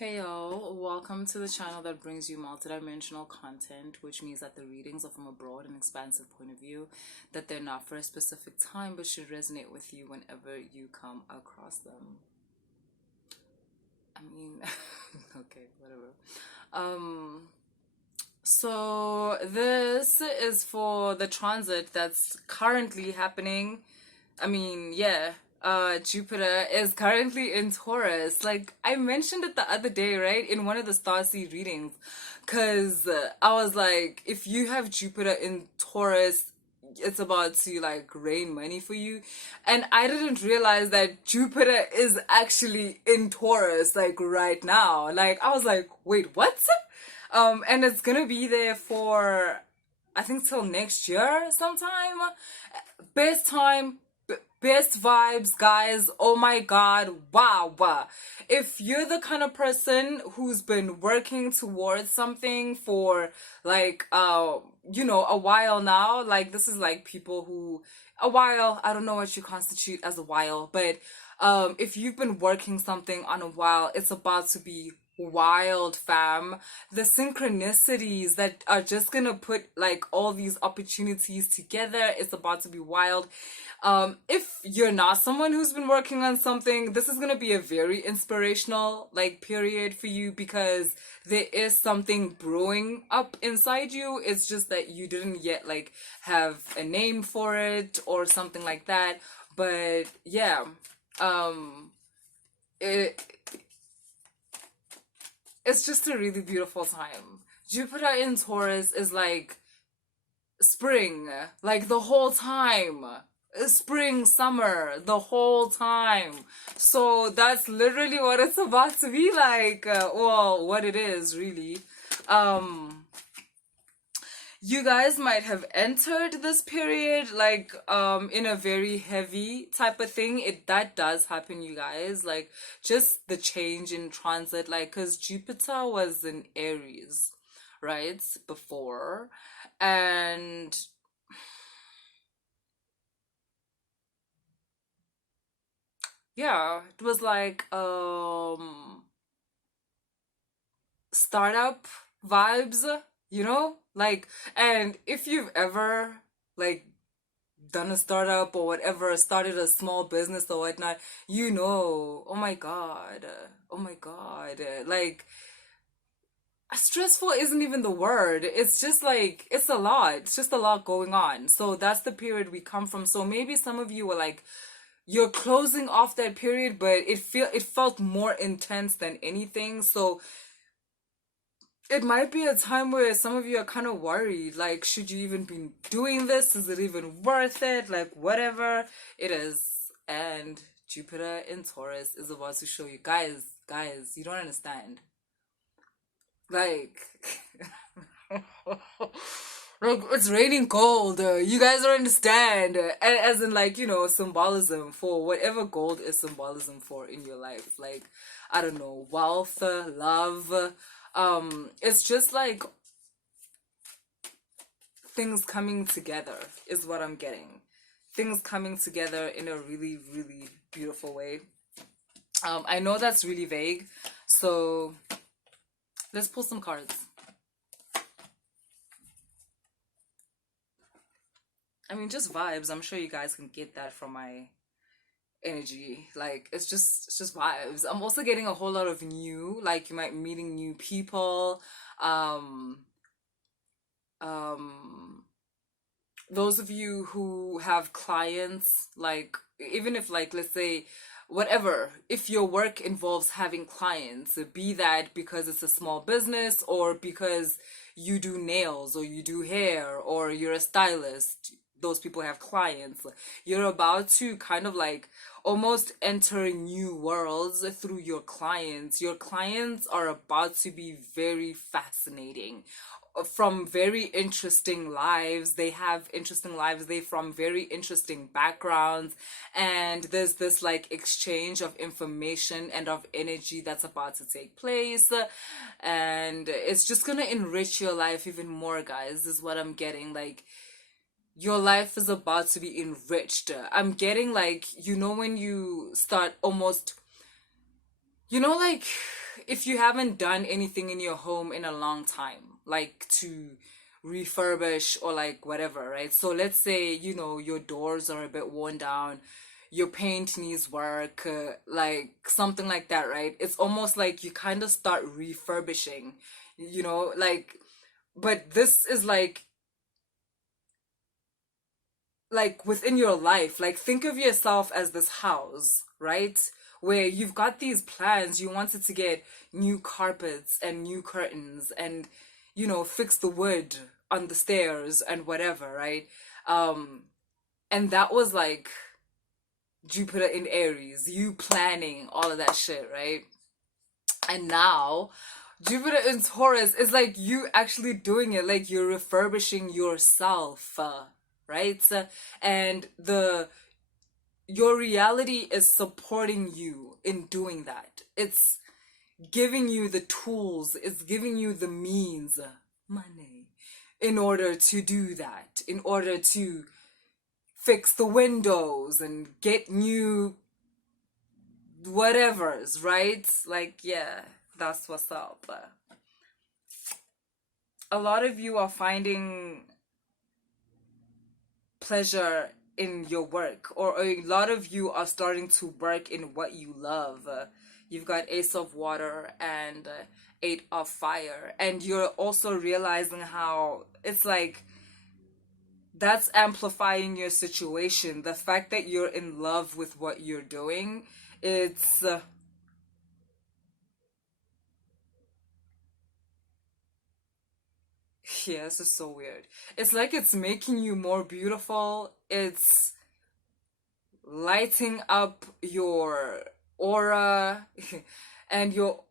Hey yo, welcome to the channel that brings you multidimensional content, which means that the readings are from a broad and expansive point of view, that they're not for a specific time but should resonate with you whenever you come across them. I mean, okay, whatever. So this is for the transit that's currently happening. Jupiter is currently in Taurus. Like, I mentioned it the other day, right? In one of the Starseed readings. Because I was like, if you have Jupiter in Taurus, it's about to, like, rain money for you. And I didn't realize that Jupiter is actually in Taurus, like, right now. Like, I was like, wait, what? And it's gonna be there for, I think, till next year sometime. Best time, best vibes, guys. Oh my god, wow. If you're the kind of person who's been working towards something for like a while now, like this is like people who a while, I don't know what you constitute as a while, but if you've been working something on a while, it's about to be wild, fam. The synchronicities that are just gonna put like all these opportunities together, it's about to be wild. If you're not someone who's been working on something, this is gonna be a very inspirational like period for you, because there is something brewing up inside you. It's just that you didn't yet like have a name for it or something like that. But yeah, it it's just a really beautiful time. Jupiter in Taurus is like spring, like the whole time. Spring, summer, the whole time. So that's literally what it's about to be like. Well, what it is, really. You guys might have entered this period like in a very heavy type of thing. That does happen, you guys, like just the change in transit, like because Jupiter was in Aries, right, before. And yeah, it was like startup vibes, like, and if you've ever like done a startup or whatever, started a small business or whatnot, oh my god, like stressful isn't even the word. It's just like it's a lot. It's just a lot going on. So that's the period we come from. So maybe some of you were like, you're closing off that period, but it felt more intense than anything. So it might be a time where some of you are kind of worried, like, should you even be doing this? Is it even worth it? Like, whatever it is. And Jupiter in Taurus is about to show you guys, you don't understand. Like, like it's raining gold. You guys don't understand. As in, like, symbolism for whatever gold is symbolism for in your life. Like, I don't know, wealth, love. It's just like things coming together is what I'm getting. Things coming together in a really, really beautiful way. I know that's really vague, so let's pull some cards. I mean, just vibes. I'm sure you guys can get that from my energy. Like, it's just vibes. I'm also getting a whole lot of new, like you might meeting new people. Those of you who have clients, like, even if, like, let's say, whatever, if your work involves having clients, be that because it's a small business or because you do nails or you do hair or you're a stylist, those people have clients. You're about to kind of like almost enter new worlds through your clients. Your clients are about to be very fascinating, from very interesting lives. They have interesting lives. They from very interesting backgrounds, and there's this like exchange of information and of energy that's about to take place, and it's just gonna enrich your life even more, guys, is what I'm getting. Like, your life is about to be enriched. I'm getting like, when you start almost, like if you haven't done anything in your home in a long time, like to refurbish or like whatever, right? So let's say, your doors are a bit worn down, your paint needs work, like something like that, right? It's almost like you kind of start refurbishing, like, but this is like within your life, like think of yourself as this house, right? Where you've got these plans, you wanted to get new carpets and new curtains and, fix the wood on the stairs and whatever, right? Um, and that was like Jupiter in Aries, you planning all of that shit, right? And now Jupiter in Taurus is like you actually doing it, like you're refurbishing yourself, right? And your reality is supporting you in doing that. It's giving you the tools, it's giving you the means, money, in order to do that, in order to fix the windows and get new whatevers, right? Like, yeah, that's what's up. A lot of you are finding pleasure in your work, or a lot of you are starting to work in what you love. You've got Ace of Water and Eight of Fire, and you're also realizing how it's like that's amplifying your situation. The fact that you're in love with what you're doing, it's yeah, this is so weird. It's like it's making you more beautiful. It's lighting up your aura and your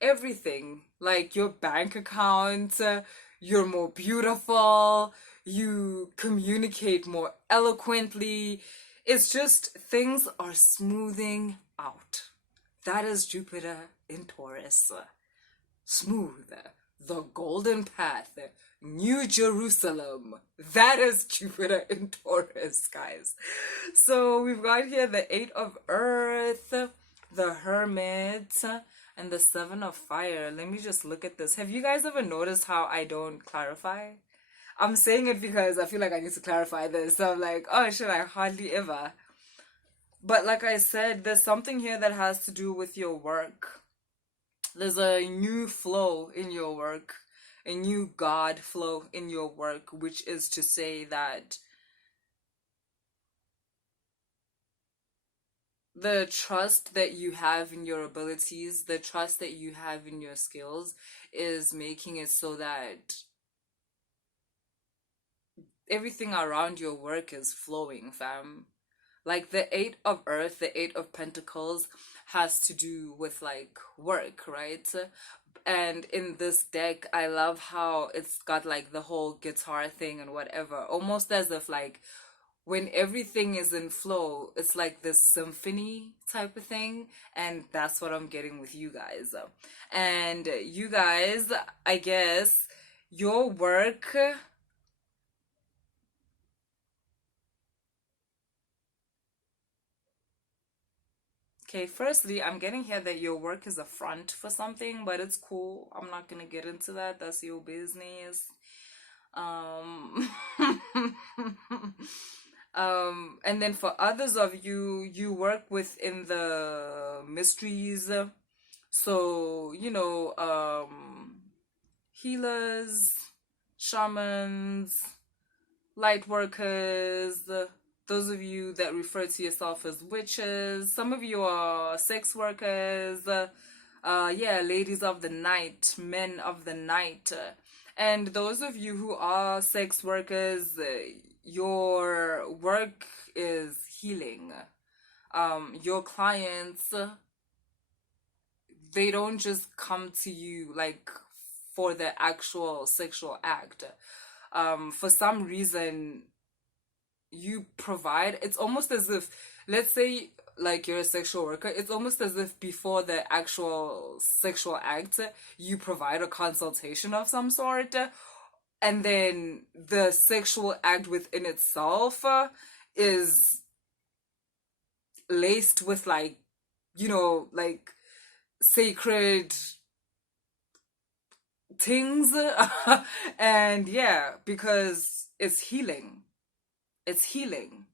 everything, like your bank account. You're more beautiful, you communicate more eloquently. It's just things are smoothing out. That is Jupiter in Taurus. Smooth, the golden path, New Jerusalem. That is Jupiter in Taurus, guys. So we've got here the Eight of Earth, the Hermit, and the Seven of Fire. Let me just look at this. Have you guys ever noticed how I don't clarify? I'm saying it because I feel like I need to clarify this. So I'm like, oh shit, I hardly ever. But like I said, there's something here that has to do with your work. There's a new flow in your work, a new God flow in your work, which is to say that the trust that you have in your abilities, the trust that you have in your skills is making it so that everything around your work is flowing, fam. Like the Eight of Earth, the Eight of Pentacles has to do with like work, right? And in this deck, I love how it's got like the whole guitar thing and whatever, almost as if like when everything is in flow, it's like this symphony type of thing. And that's what I'm getting with you guys. And you guys, I guess your work. Okay, firstly, I'm getting here that your work is a front for something, but it's cool. I'm not gonna get into that. That's your business. Um, and then for others of you, you work within the mysteries. So, healers, shamans, light workers, those of you that refer to yourself as witches, some of you are sex workers, yeah, ladies of the night, men of the night. And those of you who are sex workers, your work is healing. Your clients, they don't just come to you like for the actual sexual act. For some reason, you provide, it's almost as if, let's say like you're a sexual worker, it's almost as if before the actual sexual act you provide a consultation of some sort, and then the sexual act within itself is laced with like like sacred things. And yeah, because it's healing. It's healing.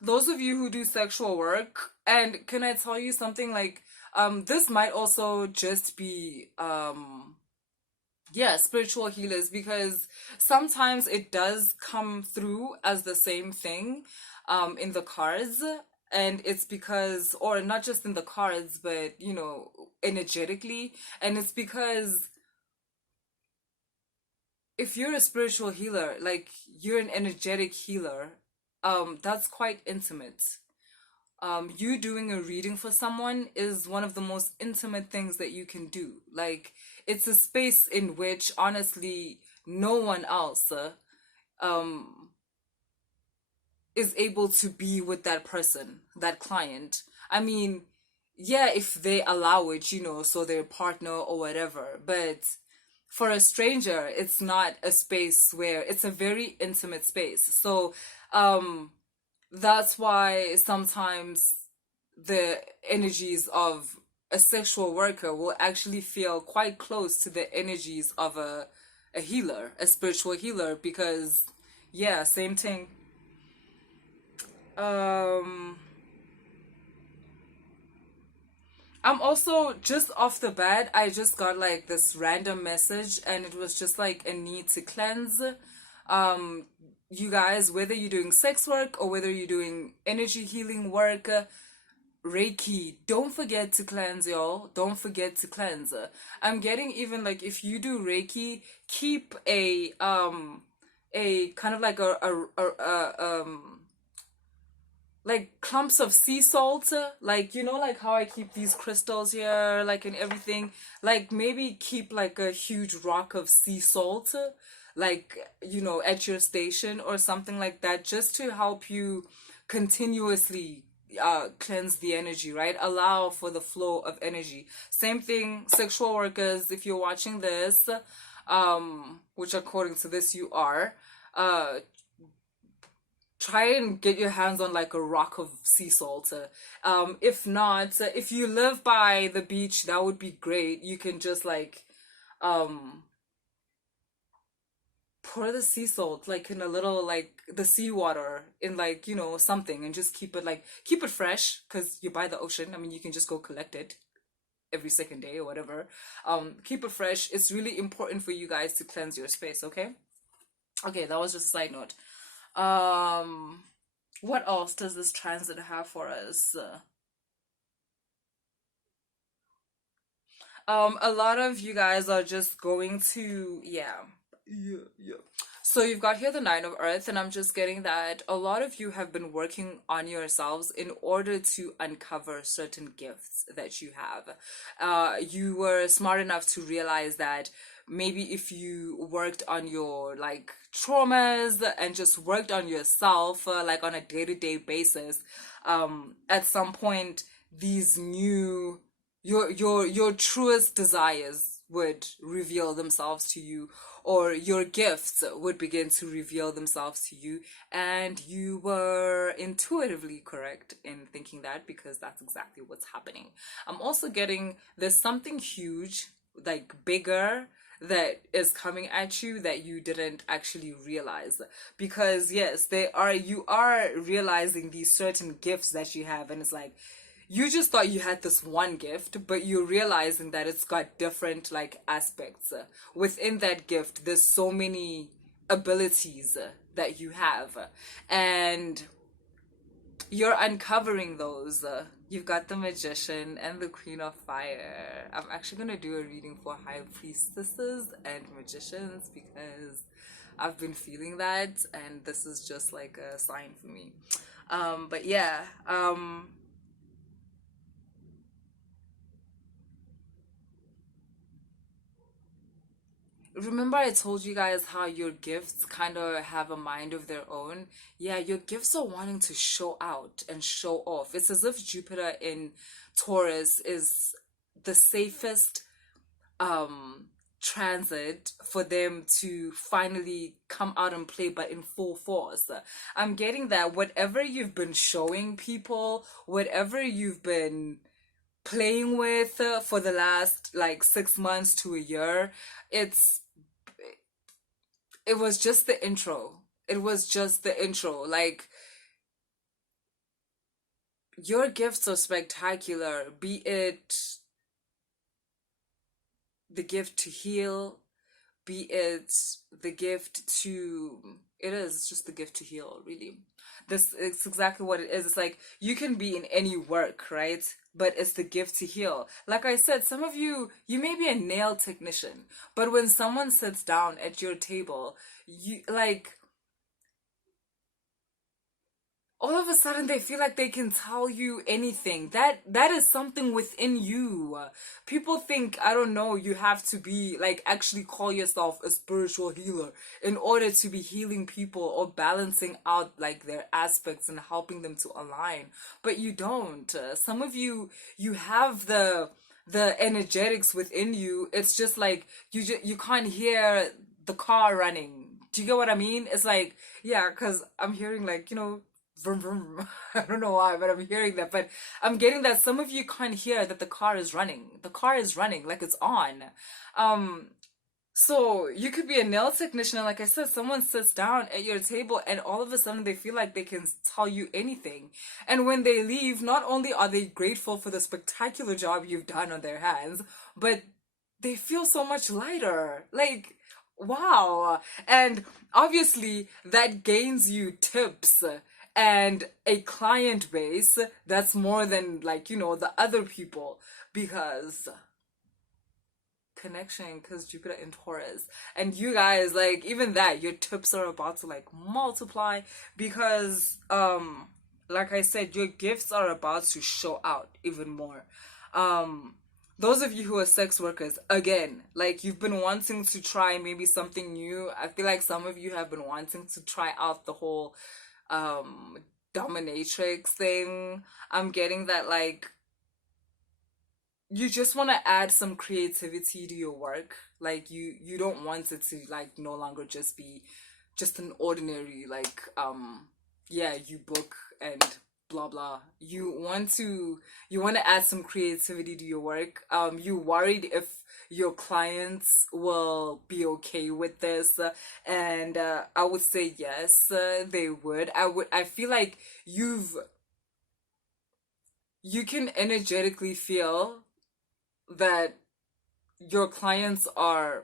Those of you who do sexual work, and can I tell you something, like this might also just be yeah, spiritual healers, because sometimes it does come through as the same thing in the cards. And it's because, or not just in the cards, but energetically. And it's because if you're a spiritual healer, like you're an energetic healer, that's quite intimate. You doing a reading for someone is one of the most intimate things that you can do. Like, it's a space in which, honestly, no one else um, is able to be with that person, that client. I mean, yeah, if they allow it, so their partner or whatever. But for a stranger, it's not a space where it's a very intimate space. So, that's why sometimes the energies of a sexual worker will actually feel quite close to the energies of a healer, a spiritual healer, because yeah, same thing. Um I'm also just off the bat, I just got like this random message, and it was just like a need to cleanse. Um you guys, whether you're doing sex work or whether you're doing energy healing work, Reiki, don't forget to cleanse, y'all. Don't forget to cleanse. I'm getting, even like, if you do Reiki, keep a kind of like a like clumps of sea salt, like, like how I keep these crystals here, like, and everything. Like, maybe keep like a huge rock of sea salt, like, at your station or something like that, just to help you continuously cleanse the energy, right? Allow for the flow of energy. Same thing, sexual workers, if you're watching this, which according to this you are, uh try and get your hands on like a rock of sea salt. If not, if you live by the beach, that would be great. You can just like um pour the sea salt like in a little, like the seawater in, like, something, and just keep it fresh, because you're by the ocean. I mean, you can just go collect it every second day or whatever. Keep it fresh. It's really important for you guys to cleanse your space. Okay, okay, that was just a side note. um what else does this transit have for us? A lot of you guys are just going to, yeah. Yeah, yeah. So you've got here the Nine of Earth, and I'm just getting that a lot of you have been working on yourselves in order to uncover certain gifts that you have. You were smart enough to realize that maybe if you worked on your like traumas and just worked on yourself, like on a day-to-day basis, at some point these new your truest desires would reveal themselves to you, or your gifts would begin to reveal themselves to you. And you were intuitively correct in thinking that, because that's exactly what's happening. I'm also getting, there's something huge, like bigger, that is coming at you that you didn't actually realize. Because yes, you are realizing these certain gifts that you have, and it's like you just thought you had this one gift, but you're realizing that it's got different like aspects. Within that gift, there's so many abilities that you have, and you're uncovering those. You've got the Magician and the Queen of Fire. I'm actually gonna do a reading for High Priestesses and Magicians, because I've been feeling that, and this is just like a sign for me. But yeah, remember I told you guys how your gifts kind of have a mind of their own? Yeah, your gifts are wanting to show out and show off. It's as if Jupiter in Taurus is the safest um transit for them to finally come out and play, but in full force. I'm getting that whatever you've been showing people, whatever you've been playing with for the last like 6 months to a year. It's it was just the intro. It was just the intro. Like, your gifts are spectacular, be it the gift to heal, be it the gift to, it is just the gift to heal, really. This is exactly what it is. It's like you can be in any work, right? But it's the gift to heal. Like I said, some of you may be a nail technician, but when someone sits down at your table, you like, all of a sudden they feel like they can tell you anything. That is something within you. People think, I don't know, you have to be like, actually call yourself a spiritual healer in order to be healing people or balancing out like their aspects and helping them to align. But you don't. Some of you have the energetics within you. It's just like you can't hear the car running. Do you get what I mean? It's like, yeah, because I'm hearing, like, vroom vroom. I don't know why, but I'm hearing that. But I'm getting that some of you can't hear that the car is running. The car is running, like it's on. Um, so you could be a nail technician, and like I said, someone sits down at your table and all of a sudden they feel like they can tell you anything. And when they leave, not only are they grateful for the spectacular job you've done on their hands, but they feel so much lighter. Like, wow. And obviously that gains you tips and a client base that's more than, like, the other people, because connection, because Jupiter in Taurus. And you guys, like, even that, your tips are about to like multiply, because like I said, your gifts are about to show out even more. Those of you who are sex workers, again, like, you've been wanting to try maybe something new. I feel like some of you have been wanting to try out the whole um dominatrix thing. I'm getting that, like, you just want to add some creativity to your work. Like, you don't want it to like no longer just be just an ordinary, like, yeah, you book and blah blah. You want to add some creativity to your work. You worried if your clients will be okay with this, and I would say yes, they would. I feel like you can energetically feel that your clients are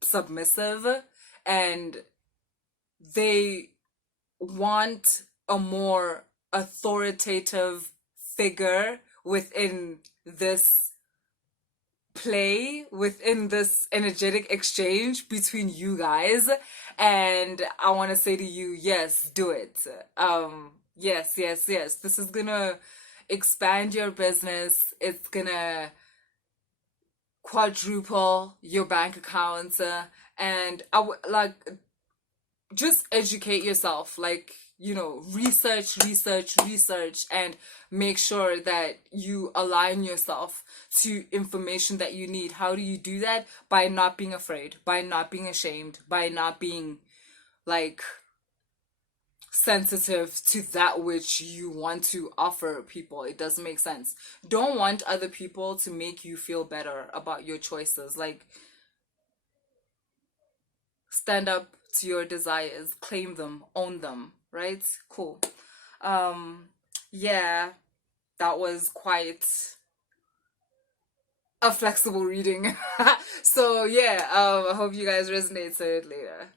submissive, and they want a more authoritative figure within this play, within this energetic exchange between you guys. And I want to say to you, yes, do it. Yes, yes, yes, this is gonna expand your business. It's gonna quadruple your bank accounts, and I would like, just educate yourself, like, research, and make sure that you align yourself to information that you need. How do you do that? By not being afraid, by not being ashamed, by not being like sensitive to that which you want to offer people. It doesn't make sense. Don't want other people to make you feel better about your choices. Like, stand up to your desires, claim them, own them, right? Cool. Um, yeah, that was quite a flexible reading. So yeah, I hope you guys resonate to it later.